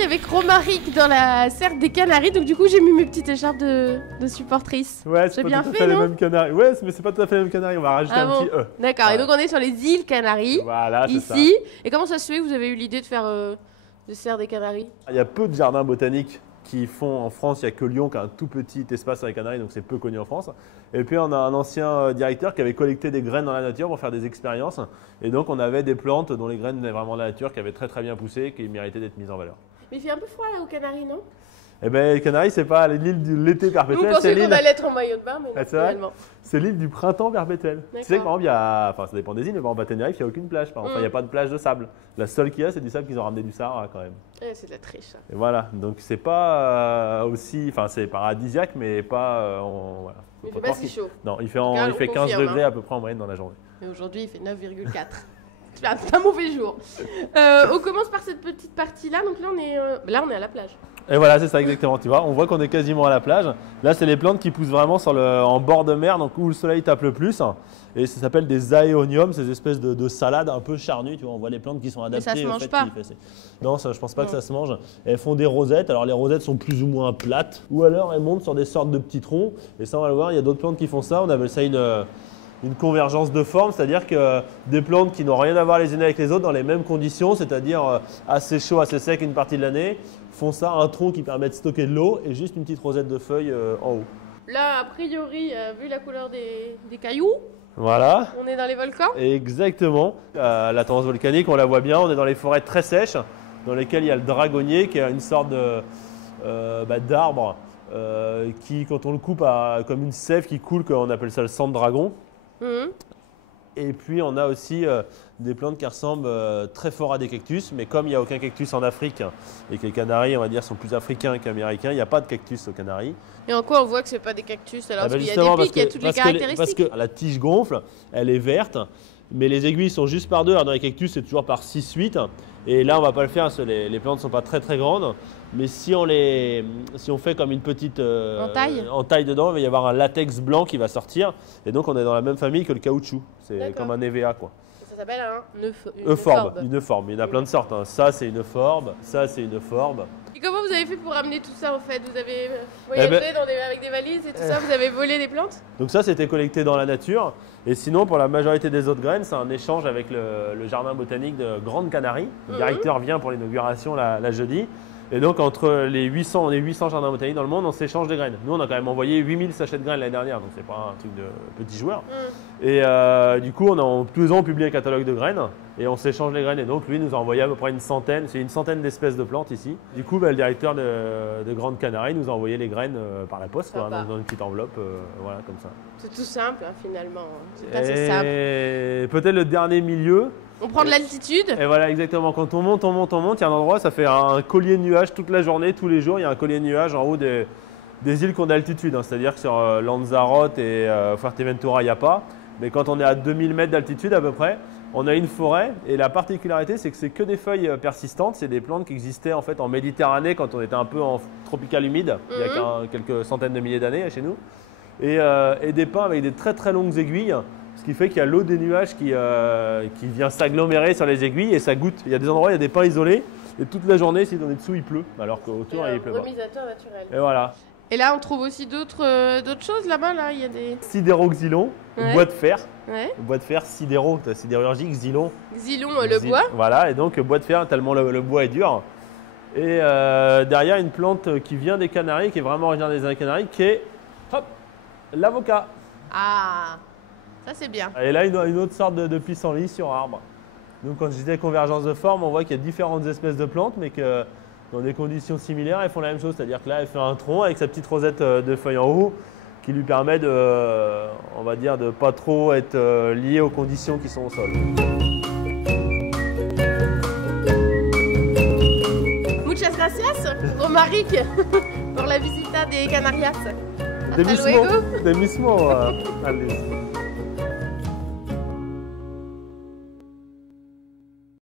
aujourd'hui avec Romaric dans la serre des Canaries. Donc du coup, j'ai mis mes petites écharpes de supportrice. Ouais, c'est bien pas tout à fait, fait les non? mêmes Canaries. Ouais, mais c'est pas tout à fait les mêmes Canaries. On va rajouter un petit E. D'accord. Voilà. Et donc on est sur les îles Canaries. Voilà, c'est ça. Ici. Et comment ça se fait que vous avez eu l'idée de faire de serre des Canaries? Il y a peu de jardins botaniques qui font en France. Il n'y a que Lyon qui a un tout petit espace sur les Canaries, donc c'est peu connu en France. Et puis on a un ancien directeur qui avait collecté des graines dans la nature pour faire des expériences. Et donc on avait des plantes dont les graines venaient vraiment de la nature, qui avaient très très bien poussé, qui méritaient d'être mises en valeur. Mais il fait un peu froid là aux Canaries, non? Eh bien, les Canaries, c'est pas l'île de l'été perpétuel. Nous, on pensait qu'on allait être en maillot de bain, mais non, finalement. C'est l'île du printemps perpétuel. Tu sais que par exemple, il y a, enfin ça dépend des îles, mais par exemple à Tenerife, il n'y a aucune plage. Par exemple, il n'y a pas de plage de sable. La seule qu'il y a, c'est du sable qu'ils ont ramené du Sahara quand même. C'est de la triche. Ça. Et voilà, donc c'est pas aussi, enfin c'est paradisiaque, mais pas. Voilà. Mais il fait pas si chaud. Non, il fait 15 degrés à peu près en moyenne dans la journée. Et aujourd'hui, il fait 9,4. C'est un mauvais jour. On commence par cette petite partie-là. Donc là, on est à la plage. Et voilà, c'est ça exactement. Tu vois, on voit qu'on est quasiment à la plage. Là, c'est les plantes qui poussent vraiment en bord de mer, donc où le soleil tape le plus. Et ça s'appelle des aéoniums, ces espèces de salades un peu charnues. Tu vois, on voit les plantes qui sont adaptées. Mais ça se mange pas. Non, ça, je pense pas que ça se mange. Elles font des rosettes. Alors les rosettes sont plus ou moins plates, ou alors elles montent sur des sortes de petits troncs. Et ça, on va le voir. Il y a d'autres plantes qui font ça. On appelle ça une convergence de forme, c'est-à-dire que des plantes qui n'ont rien à voir les unes avec les autres dans les mêmes conditions, c'est-à-dire assez chaud, assez sec une partie de l'année, font ça, un tronc qui permet de stocker de l'eau et juste une petite rosette de feuilles en haut. Là, a priori, vu la couleur des cailloux, voilà. On est dans les volcans? Exactement. La tendance volcanique, on la voit bien, on est dans les forêts très sèches, dans lesquelles il y a le dragonnier, qui est une sorte d'arbre qui, quand on le coupe, a comme une sève qui coule, on appelle ça le sang de dragon. Et puis on a aussi des plantes qui ressemblent très fort à des cactus, mais comme il n'y a aucun cactus en Afrique et que les Canaries, on va dire, sont plus africains qu'américains, il n'y a pas de cactus aux Canaries. Et en quoi on voit que ce n'est pas des cactus alors? Parce qu'il y a des pics, il y a toutes les caractéristiques. Parce que la tige gonfle, elle est verte, mais les aiguilles sont juste par deux. Alors dans les cactus, c'est toujours par 6-8. Et là, on ne va pas le faire parce que les plantes ne sont pas très très grandes. Mais si on fait comme une petite entaille dedans, il va y avoir un latex blanc qui va sortir. Et donc, on est dans la même famille que le caoutchouc. C'est comme un EVA, quoi. Ça s'appelle un euphorbe. Une euphorbe. Il y en a plein de sortes. Hein. Ça, c'est une euphorbe. Ça, c'est une euphorbe. Et comment vous avez fait pour ramener tout ça, en fait? Vous avez voyagé avec des valises et tout ça? Vous avez volé des plantes? Donc ça, c'était collecté dans la nature. Et sinon, pour la majorité des autres graines, c'est un échange avec le jardin botanique de Grande Canarie. Le directeur vient pour l'inauguration la jeudi. Et donc, entre les 800 jardins botaniques dans le monde, on s'échange des graines. Nous, on a quand même envoyé 8000 sachets de graines l'année dernière, donc c'est pas un truc de petit joueur. Et du coup, tous les ans, on publie un catalogue de graines et on s'échange les graines. Et donc, lui nous a envoyé à peu près une centaine d'espèces de plantes ici. Du coup, le directeur de Grande Canarie nous a envoyé les graines par la poste, quoi, dans une petite enveloppe, voilà, comme ça. C'est tout simple, hein, finalement. C'est assez simple. Et peut-être le dernier milieu. On prend de l'altitude. Et voilà, exactement. Quand on monte, il y a un endroit, ça fait un collier de nuages toute la journée, tous les jours. Il y a un collier de nuages en haut des îles qu'on a d'altitude. Hein. C'est-à-dire que sur Lanzarote et Fuerteventura, il n'y a pas. Mais quand on est à 2000 mètres d'altitude à peu près, on a une forêt. Et la particularité, c'est que c'est que des feuilles persistantes. C'est des plantes qui existaient en fait en Méditerranée quand on était un peu en tropical humide, il y a quelques centaines de milliers d'années chez nous. Et des pins avec des très très longues aiguilles. Ce qui fait qu'il y a l'eau des nuages qui vient s'agglomérer sur les aiguilles et ça goutte. Il y a des endroits, il y a des pins isolés et toute la journée, si on est dessous, il pleut. Alors qu'autour, il pleut pas. Remisateur naturel. Et voilà. Et là, on trouve aussi d'autres choses là-bas. Là, il y a des sidéroxylon, bois de fer. Ouais. Bois de fer, sidérurgique, xylon. Xylon, le bois. Voilà, et donc bois de fer, tellement le bois est dur. Et derrière, une plante qui vient des Canaries, qui est vraiment originaire des Canaries, qui est l'avocat. Ah, ça c'est bien. Et là, une autre sorte de pissenlit sur arbre. Donc quand je disais convergence de forme, on voit qu'il y a différentes espèces de plantes, mais que dans des conditions similaires, elles font la même chose. C'est-à-dire que là, elle fait un tronc avec sa petite rosette de feuilles en haut, qui lui permet on va dire, de pas trop être liée aux conditions qui sont au sol. Muchas gracias, Romaric, por la visita de Canarias. Del mismo, Alice.